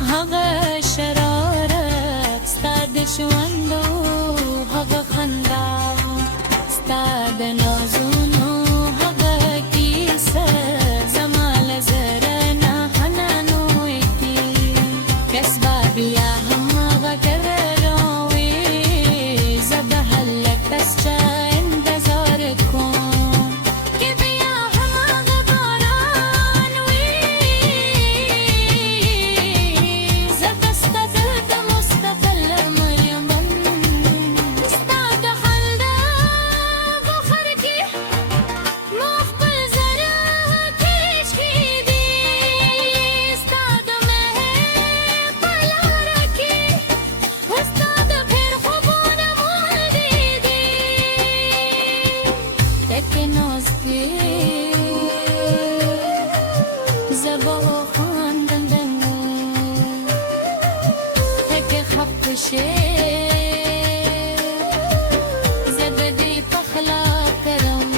هغه شرارت ستا د ژوندو هغه خندا ستا د نازونو هغه کیسه زما له زره نه حنانو ایتي کس به بیا هم هغه کروي زه به هلته ستا انتظار کوم که بیا هم هغه باران وي زه به ستا دلته مستقل یمن ستا د حال د غفر کې ما خپل زړه کشکې دي ستا د مهر په لاره کې ستا د پیر خوبونه موندې دي تکې ناز کې زه به وخاندم تکې خفه شې زه به دې په خلا کرم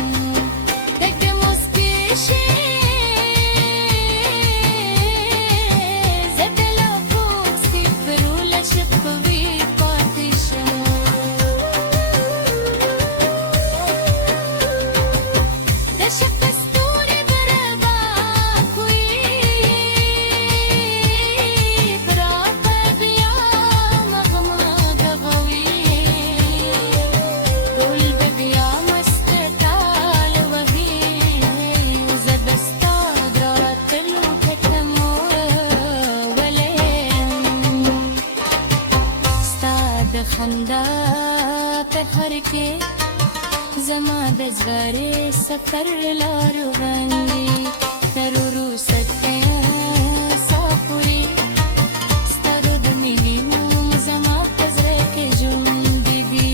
تکې موسکې شې زه به لا خوږ صفرونه شپوي پاتې شم د شپه ستوري به راباکوي برا به بیا نغمه ږغوي ټول به بیا مست تال وهي زه به ستا د راتلو ټکم ولیم ستا د خندا په هر کې زما د زړه سفر لا روان دي تر وروسته ساپوري ستاسو د مینې نوم زما په زړه کې ژوندی دی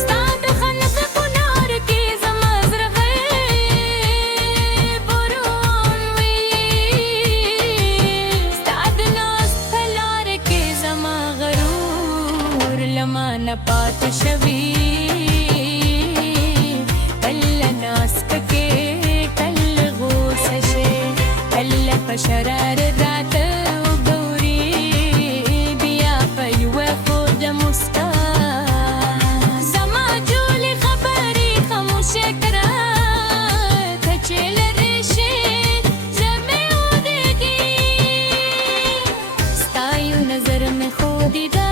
ستا د خلق په لار کې زما زړه باران وي ستا د ناز په لار کې زما غرور له مانه پاتې شوي کله ناز پکې کله غوسه شي کله په شرار راته وګوري بیا په یوه خود مسکا زما جولې خبرې خاموشه کړه ته چې لرې شې زه مې ودېږي ستا یو نظر مې خو دیده